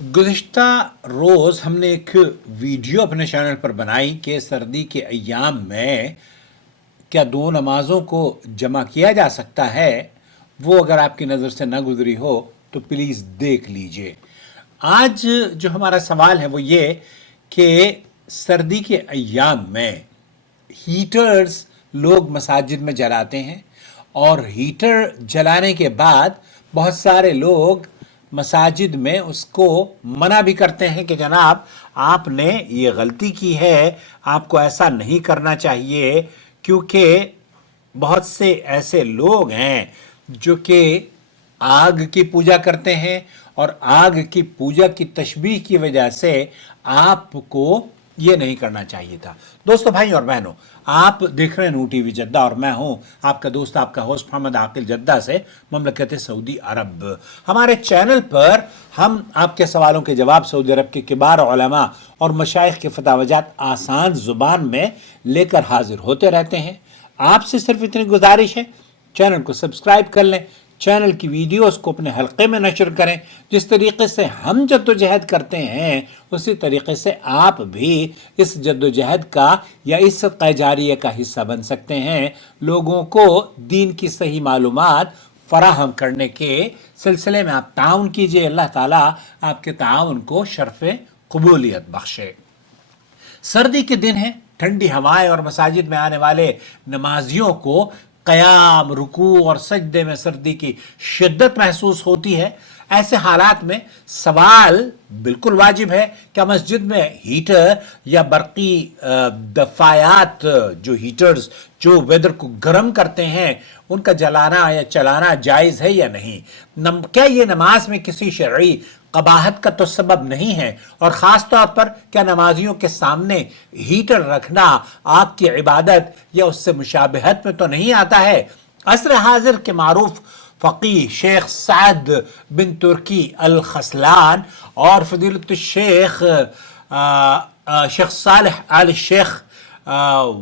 गुज़िश्ता रोज़ हमने एक वीडियो अपने चैनल पर बनाई कि सर्दी के अय्याम में क्या दो नमाज़ों को जमा किया जा सकता है। वो अगर आपकी नज़र से न गुज़री हो तो प्लीज़ देख लीजिए। आज जो हमारा सवाल है वो ये कि सर्दी के अय्याम में हीटर्स लोग मसाजिद में जलाते हैं और हीटर जलाने के बाद बहुत सारे लोग मसाजिद में उसको मना भी करते हैं कि जनाब आपने ये गलती की है, आपको ऐसा नहीं करना चाहिए, क्योंकि बहुत से ऐसे लोग हैं जो कि आग की पूजा करते हैं और आग की पूजा की तशबीह की वजह से आपको ये नहीं करना चाहिए था। दोस्तों, भाई और बहनों, आप देख रहे हैं नू टीवी जद्दा और मैं हूं आपका दोस्त, आपका होस्ट मोहम्मद आकिल जद्दा से ममलकत सऊदी अरब। हमारे चैनल पर हम आपके सवालों के जवाब सऊदी अरब के किबार उलमा और मशाइख के फतावजात आसान ज़ुबान में लेकर हाजिर होते रहते हैं। आपसे सिर्फ इतनी गुजारिश है, चैनल को सब्सक्राइब कर लें, चैनल की वीडियोस को अपने हलके में नशर करें। जिस तरीके से हम जद्दोजहद करते हैं उसी तरीके से आप भी इस जद्दोजहद का या इस क़ैजारिया का हिस्सा बन सकते हैं। लोगों को दीन की सही मालूमात फराहम करने के सिलसिले में आप ताउन कीजिए। अल्लाह ताला आपके ताउन को शर्फ कबूलियत बख्शे। सर्दी के दिन है, ठंडी हवाएं और मसाजिद में आने वाले नमाजियों को क़याम, रुकू और सजदे में सर्दी की शिद्दत महसूस होती है। ऐसे हालात में सवाल बिल्कुल वाजिब है, क्या मस्जिद में हीटर या बरकी दफ़ायात, जो हीटर्स जो वेदर को गर्म करते हैं, उनका जलाना या चलाना जायज़ है या नहीं। क्या ये नमाज में किसी शरई कबाहत का तो सबब नहीं है, और ख़ास तौर पर क्या नमाजियों के सामने हीटर रखना आग की इबादत या उससे मुशाबहत में तो नहीं आता है। असर हाजिर के मारूफ फ़क़ीह शेख साद बिन तुर्की अल खसलान और फजीलत शेख शेख सालेह आल शेख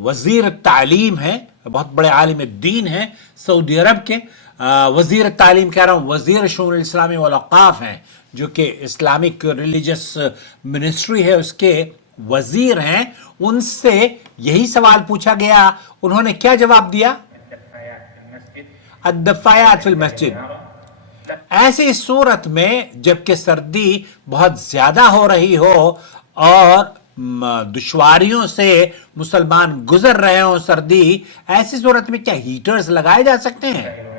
वज़ीर तालीम हैं, बहुत बड़े आलिम दीन हैं सऊदी अरब के। वज़ीर तालीम कह रहा हूँ, वज़ीर शऊन इस्लामी वल औक़ाफ़ हैं, जो कि इस्लामिक रिलीजियस मिनिस्ट्री है उसके वज़ीर हैं। उनसे यही सवाल पूछा गया, उन्होंने क्या जवाब दिया? अद्दफ़ायात फिल मस्जिद। ऐसी सूरत में जबकि सर्दी बहुत ज़्यादा हो रही हो और दुश्वारियों से मुसलमान गुजर रहे हों सर्दी, ऐसी सूरत में क्या हीटर्स लगाए जा सकते हैं?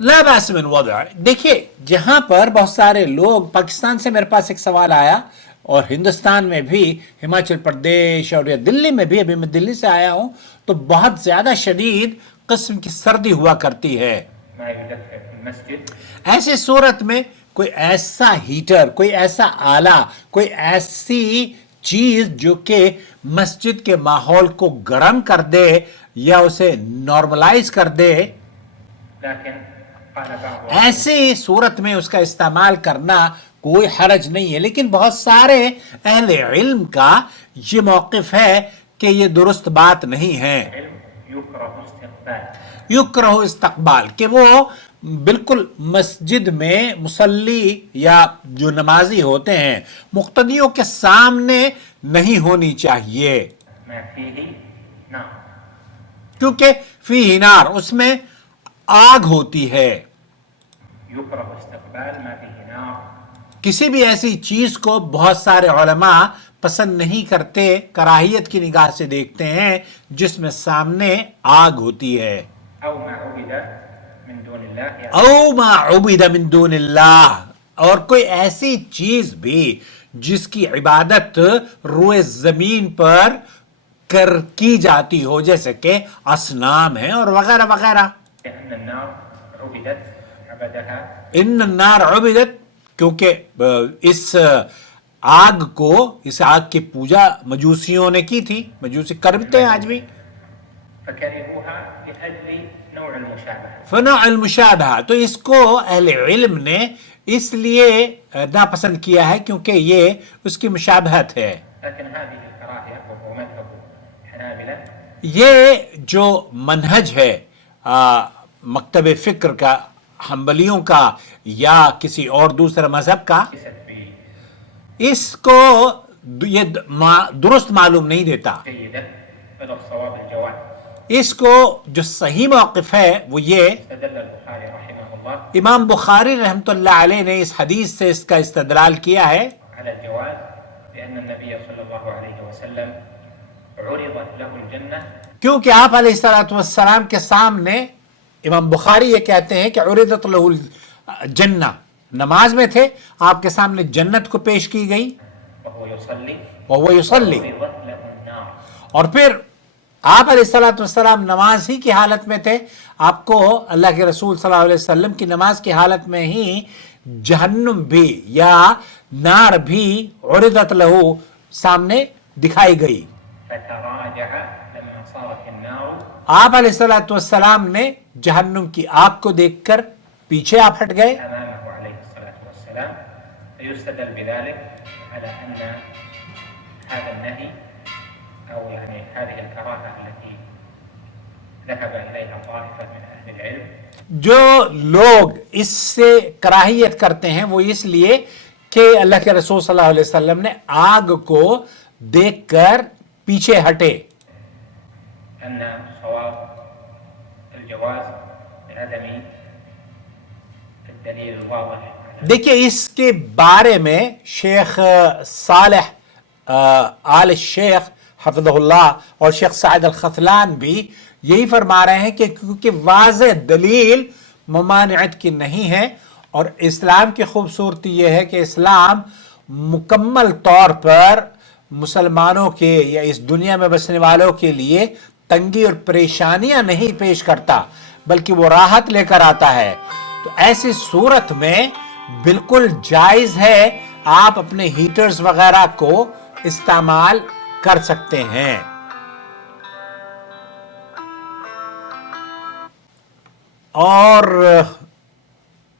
ला बास मिन वज़अ। देखिए, जहां पर बहुत सारे लोग, पाकिस्तान से मेरे पास एक सवाल आया और हिंदुस्तान में भी, हिमाचल प्रदेश और दिल्ली में भी, अभी मैं दिल्ली से आया हूं, तो बहुत ज्यादा शदीद किस्म की सर्दी हुआ करती है। ऐसी सूरत में कोई ऐसा हीटर, कोई ऐसा आला, कोई ऐसी चीज जो कि मस्जिद के माहौल को गर्म कर दे या उसे नॉर्मलाइज कर दे, ऐसी सूरत में उसका इस्तेमाल करना कोई हरज नहीं है। लेकिन बहुत सारे अहले इल्म का ये मौक़िफ़ है कि ये दुरुस्त बात नहीं है। युकरहु इस्तक़बाल, कि वो बिल्कुल मस्जिद में मुसल्ली या जो नमाजी होते हैं मुक़्तदियों के सामने नहीं होनी चाहिए, क्योंकि फीही नार, उसमें आग होती है। किसी भी ऐसी चीज को बहुत सारे उलमा पसंद नहीं करते, कराहियत की निगाह से देखते हैं जिसमें सामने आग होती है। औ मा उबिदा मिन दूनिल्लाह, और कोई ऐसी चीज भी जिसकी इबादत रुए जमीन पर की जाती हो, जैसे कि असनाम है और वगैरह वगैरह। इन नार उबिदत, क्योंकि इस आग को, इस आग की पूजा मजूसियों ने की थी, मजूसी करते हैं आज भी। फना अल मुशाबहा, तो इसको अहले इल्म ने इसलिए नापसंद किया है क्योंकि ये उसकी मुशाबहत है। ये जो मनहज है मकतब फ़िक्र का, حنبلیوں کا یا کسی اور دوسرے مذہب کا، اس کو یہ درست معلوم نہیں دیتا. اس کو جو صحیح موقف ہے وہ یہ، امام بخاری رحمۃ اللہ علیہ نے اس حدیث سے اس کا استدلال کیا ہے کیونکہ آپ علیہ الصلوۃ والسلام کے سامنے، امام بخاری یہ کہتے ہیں کہ عرضت لہ الجنہ، نماز میں تھے، آپ کے سامنے جنت کو پیش کی گئی، وہو یصلی، اور پھر آپ علیہ الصلوۃ والسلام نماز ہی کی حالت میں تھے، آپ کو اللہ کے رسول صلی اللہ علیہ وسلم کی نماز کی حالت میں ہی جہنم بھی یا نار بھی عرضت لہ سامنے دکھائی گئی. آپ علیہ الصلوۃ والسلام نے جہنم کی آگ کو دیکھ کر پیچھے آپ ہٹ گئے. جو لوگ اس سے کراہیت کرتے ہیں وہ اس لیے کہ اللہ کے رسول صلی اللہ علیہ وسلم نے آگ کو دیکھ کر پیچھے ہٹے. دیکھیے اس کے بارے میں شیخ صالح آل شیخ حفظہ اللہ اور شیخ سعد الخذلان بھی یہی فرما رہے ہیں کہ کیونکہ واضح دلیل ممانعت کی نہیں ہے، اور اسلام کی خوبصورتی یہ ہے کہ اسلام مکمل طور پر مسلمانوں کے یا اس دنیا میں بسنے والوں کے لیے تنگی اور پریشانیاں نہیں پیش کرتا بلکہ وہ راحت لے کر آتا ہے. تو ایسی صورت میں بالکل جائز ہے آپ اپنے ہیٹرز وغیرہ کو استعمال کر سکتے ہیں. اور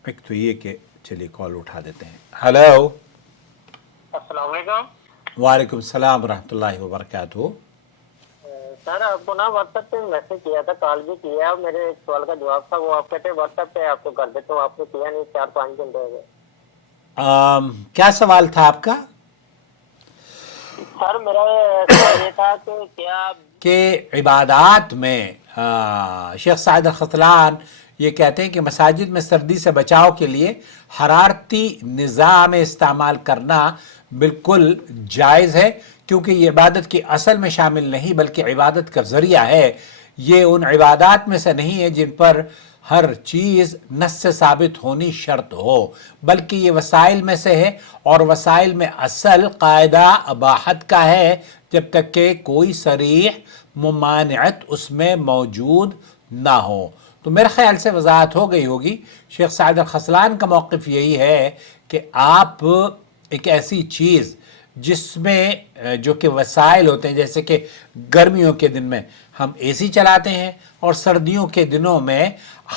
ایک تو یہ کہ چلیے کال اٹھا دیتے ہیں. ہلو، السلام علیکم. وعلیکم السلام ورحمۃ اللہ وبرکاتہ. سر آپ کو نا واٹس ایپ پہ میسج کیا تھا، کال بھی کیا، میرے ایک سوال کا جواب تھا، وہ آپ کہتے واٹس ایپ پہ آپ کو کر دیتا ہوں، آپ نے کیا نہیں، 4-5 دن رہ گئے. کیا سوال تھا آپ کا؟ سر میرا سوال یہ تھا کہ کیا کہ عبادات میں شیخ سعد الخذلان یہ کہتے ہیں کہ مساجد میں سردی سے بچاؤ کے لیے حرارتی نظام استعمال کرنا بالکل جائز ہے، کیونکہ یہ عبادت کی اصل میں شامل نہیں بلکہ عبادت کا ذریعہ ہے. یہ ان عبادات میں سے نہیں ہے جن پر ہر چیز نص سے ثابت ہونی شرط ہو، بلکہ یہ وسائل میں سے ہے، اور وسائل میں اصل قاعدہ اباحت کا ہے جب تک کہ کوئی صریح ممانعت اس میں موجود نہ ہو. تو میرے خیال سے وضاحت ہو گئی ہوگی. شیخ سعد الخذلان کا موقف یہی ہے کہ آپ ایک ایسی چیز جس میں جو کہ وسائل ہوتے ہیں، جیسے کہ گرمیوں کے دن میں ہم اے سی چلاتے ہیں اور سردیوں کے دنوں میں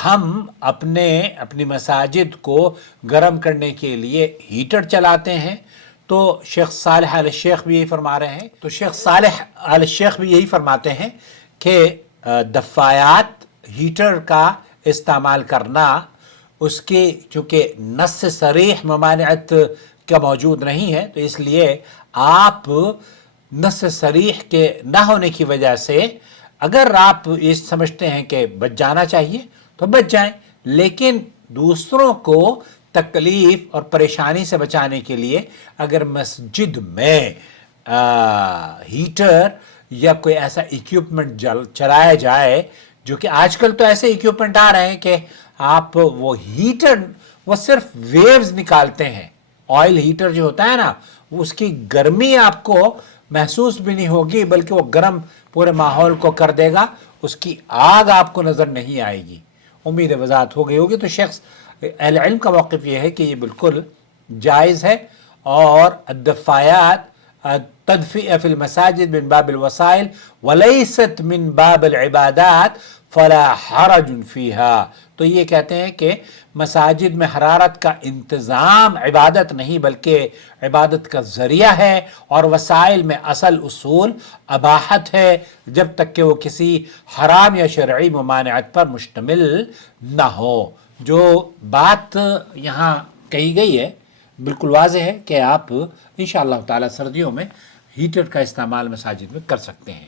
ہم اپنی مساجد کو گرم کرنے کے لیے ہیٹر چلاتے ہیں. تو شیخ صالح آل شیخ بھی یہی فرما رہے ہیں، تو شیخ صالح آل شیخ بھی یہی فرماتے ہیں کہ دفایات ہیٹر کا استعمال کرنا اس کی چونکہ نص صریح ممانعت کا موجود نہیں ہے، تو اس لیے آپ نص صریح کے نہ ہونے کی وجہ سے اگر آپ یہ سمجھتے ہیں کہ بچ جانا چاہیے تو بچ جائیں، لیکن دوسروں کو تکلیف اور پریشانی سے بچانے کے لیے اگر مسجد میں ہیٹر یا کوئی ایسا ایکوپمنٹ چلایا جائے، جو کہ آج کل تو ایسے ایکوپمنٹ آ رہے ہیں کہ آپ وہ ہیٹر وہ صرف ویوز نکالتے ہیں. آئل ہیٹر جو ہوتا ہے نا، اس کی گرمی آپ کو محسوس بھی نہیں ہوگی بلکہ وہ گرم پورے ماحول کو کر دے گا، اس کی آگ آپ کو نظر نہیں آئے گی. امید وضاحت ہو گئی ہوگی. تو شخص اہل علم کا موقف یہ ہے کہ یہ بالکل جائز ہے، اور الدفایات تدفئ فی المساجد من باب الوسائل ولیست من باب العبادات فلا حرج فیہا. تو یہ کہتے ہیں کہ مساجد میں حرارت کا انتظام عبادت نہیں بلکہ عبادت کا ذریعہ ہے، اور وسائل میں اصل اصول اباحت ہے جب تک کہ وہ کسی حرام یا شرعی ممانعت پر مشتمل نہ ہو. جو بات یہاں کہی گئی ہے بالکل واضح ہے کہ آپ انشاءاللہ تعالی سردیوں میں ہیٹر کا استعمال مساجد میں کر سکتے ہیں.